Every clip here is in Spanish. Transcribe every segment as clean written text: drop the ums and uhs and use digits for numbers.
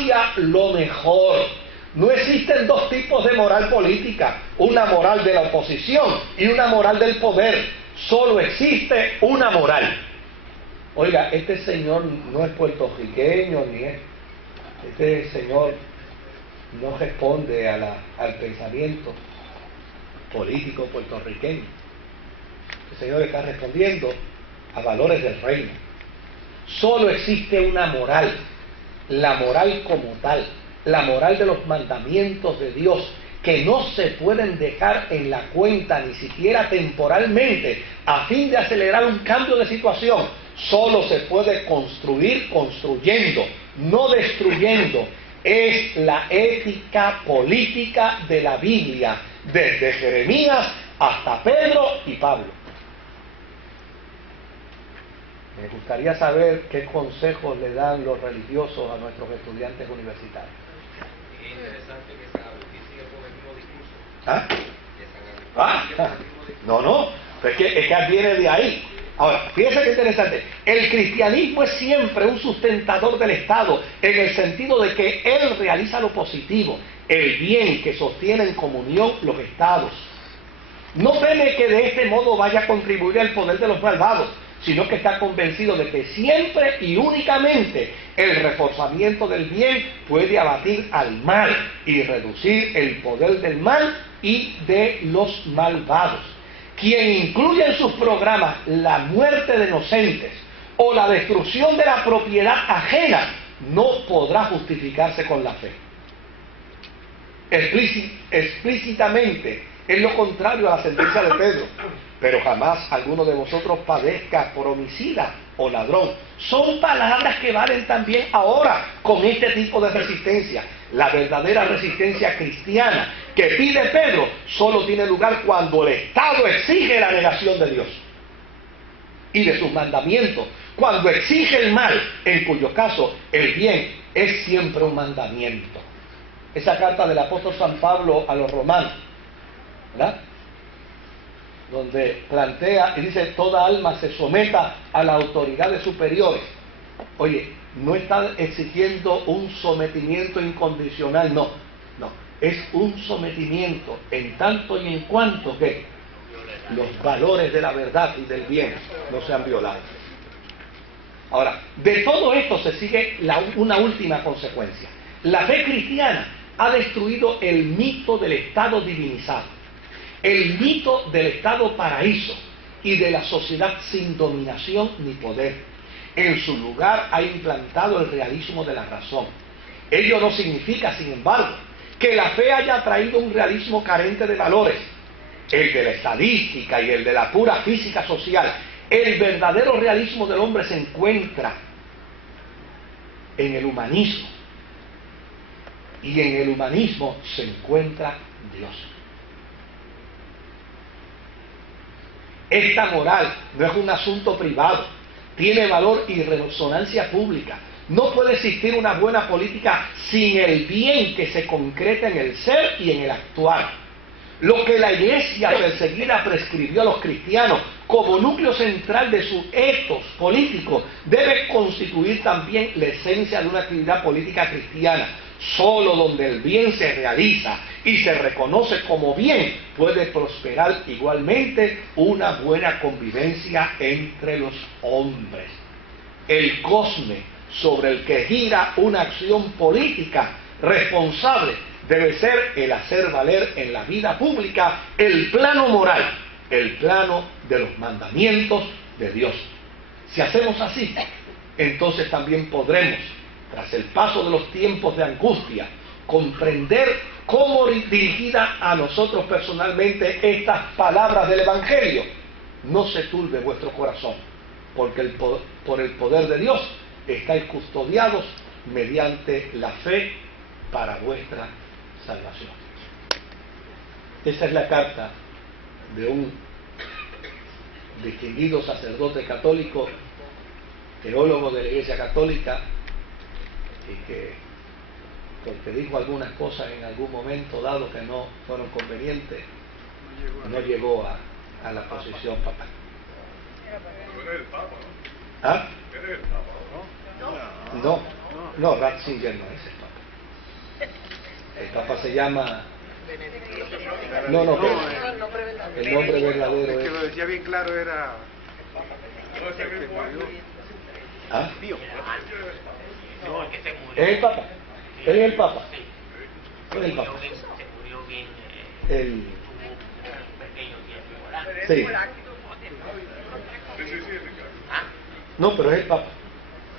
hacia lo mejor. No existen dos tipos de moral política, una moral de la oposición y una moral del poder. Solo existe una moral. Oiga, este señor no es puertorriqueño ni es. Este señor no responde al pensamiento político puertorriqueño. Este señor está respondiendo a valores del reino. Solo existe una moral, la moral como tal, la moral de los mandamientos de Dios, que no se pueden dejar en la cuenta ni siquiera temporalmente a fin de acelerar un cambio de situación. Solo se puede construir construyendo, no destruyendo. Es la ética política de la Biblia, desde Jeremías hasta Pedro y Pablo. Me gustaría saber qué consejos le dan los religiosos a nuestros estudiantes universitarios. Es interesante que siga con el mismo discurso. No, es que viene de ahí. Ahora, fíjense qué interesante. El cristianismo es siempre un sustentador del Estado, en el sentido de que él realiza lo positivo, el bien que sostiene en comunión los Estados. No teme que de este modo vaya a contribuir al poder de los malvados, sino que está convencido de que siempre y únicamente el reforzamiento del bien puede abatir al mal y reducir el poder del mal y de los malvados. Quien incluye en sus programas la muerte de inocentes o la destrucción de la propiedad ajena no podrá justificarse con la fe. Explícitamente es lo contrario a la sentencia de Pedro. Pero jamás alguno de vosotros padezca por homicida o ladrón. Son palabras que valen también ahora con este tipo de resistencia. La verdadera resistencia cristiana que pide Pedro solo tiene lugar cuando el Estado exige la negación de Dios y de sus mandamientos. Cuando exige el mal, en cuyo caso el bien es siempre un mandamiento. Esa carta del apóstol San Pablo a los romanos, ¿verdad?, donde plantea y dice: toda alma se someta a las autoridades superiores. Oye, no está exigiendo un sometimiento incondicional, no, es un sometimiento en tanto y en cuanto que los valores de la verdad y del bien no sean violados. Ahora, de todo esto se sigue una última consecuencia. La fe cristiana ha destruido el mito del Estado divinizado, el mito del Estado paraíso y de la sociedad sin dominación ni poder. En su lugar ha implantado el realismo de la razón. Ello no significa, sin embargo, que la fe haya traído un realismo carente de valores, el de la estadística y el de la pura física social. El verdadero realismo del hombre se encuentra en el humanismo, y en el humanismo se encuentra Dios. Esta moral no es un asunto privado, tiene valor y resonancia pública. No puede existir una buena política sin el bien que se concreta en el ser y en el actuar. Lo que la Iglesia perseguida prescribió a los cristianos como núcleo central de su ethos político debe constituir también la esencia de una actividad política cristiana. Solo donde el bien se realiza y se reconoce como bien puede prosperar igualmente una buena convivencia entre los hombres. El cosme sobre el que gira una acción política responsable debe ser el hacer valer en la vida pública el plano moral, el plano de los mandamientos de Dios. Si hacemos así, entonces también podremos, tras el paso de los tiempos de angustia, comprender cómo dirigida a nosotros personalmente estas palabras del Evangelio. No se turbe vuestro corazón, porque por el poder de Dios estáis custodiados mediante la fe para vuestra salvación. Esa es la carta de un distinguido sacerdote católico, teólogo de la Iglesia Católica, y que, porque dijo algunas cosas en algún momento dado que no fueron convenientes, no llegó a la posición papal. Tú eres el Papa, ¿no? ¿Ah? Eres el Papa, ¿no? No, No, Ratzinger no es el Papa. El Papa se llama... No, el nombre verdadero el que lo es... decía bien claro era el que murió. ¿Ah? No, el que se murió. ¿Es el Papa? ¿Él es el Papa? Sí. ¿Cuál es el Papa? Se murió bien. El... Tuvo un pequeño tiempo, ¿verdad? Sí. Ah, No, pero es el Papa.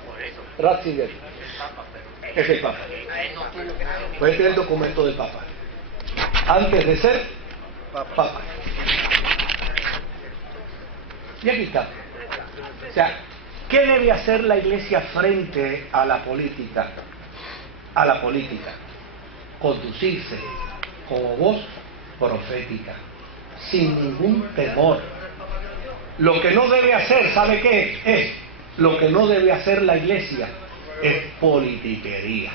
por eso. Ratzinger El Papa, pero es el Papa. él no tuvo. Pues este es el documento del Papa. Antes de ser Papa. Y aquí está. O sea, ¿qué debe hacer la Iglesia frente a la política? A la política. Conducirse como voz profética, sin ningún temor. Lo que no debe hacer, ¿sabe qué es? Lo que no debe hacer la Iglesia es politiquería.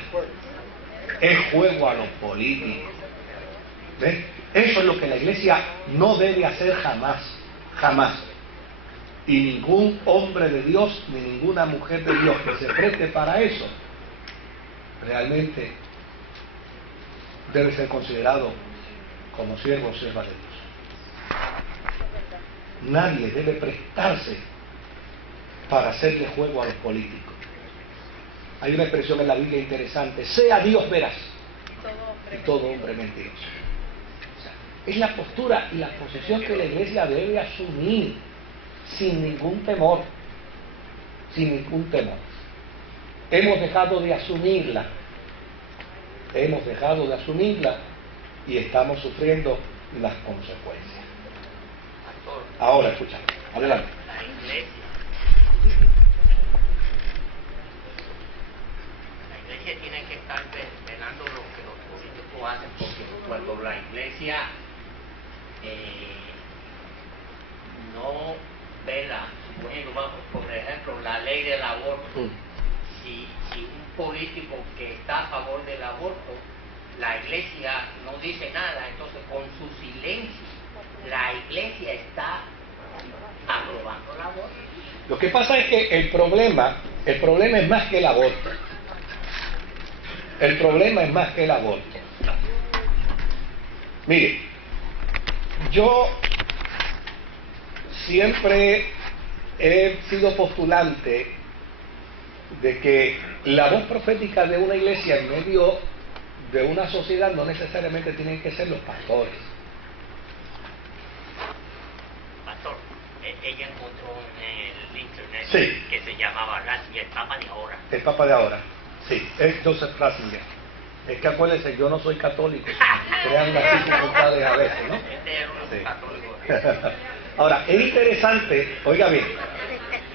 Es juego a los políticos. ¿Ves? Eso es lo que la Iglesia no debe hacer jamás, jamás. Y ningún hombre de Dios, ni ninguna mujer de Dios que se preste para eso, realmente debe ser considerado como siervo o sierva de Dios. Nadie debe prestarse para hacerle juego a los políticos. Hay una expresión en la Biblia interesante: sea Dios veraz y todo hombre mentiroso. O sea, es la postura y la posición que la Iglesia debe asumir sin ningún temor. Sin ningún temor. Hemos dejado de asumirla. Hemos dejado de asumirla y estamos sufriendo las consecuencias. Ahora, escucha, adelante. La iglesia tiene que estar velando lo que los políticos hacen, porque cuando la iglesia no vela, por ejemplo, la ley del aborto, si un político que está a favor del aborto, la iglesia no dice nada, entonces con su silencio la iglesia está aprobando el aborto. Lo que pasa es que el problema es más que el aborto. El problema es más que el aborto. Mire, yo siempre he sido postulante de que la voz profética de una iglesia en medio de una sociedad no necesariamente tienen que ser los pastores. Pastor, ella encontró en el internet Sí. que se llamaba Ratzinger, el Papa de ahora. El Papa de ahora, sí, es Joseph Ratzinger. Es que acuérdense, yo no soy católico, crean las dificultades a veces, ¿no? Este era un Sí. católico. Ahora, es interesante, oiga bien,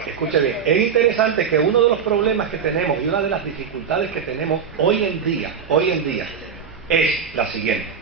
escuche bien, es interesante que uno de los problemas que tenemos y una de las dificultades que tenemos hoy en día, es la siguiente.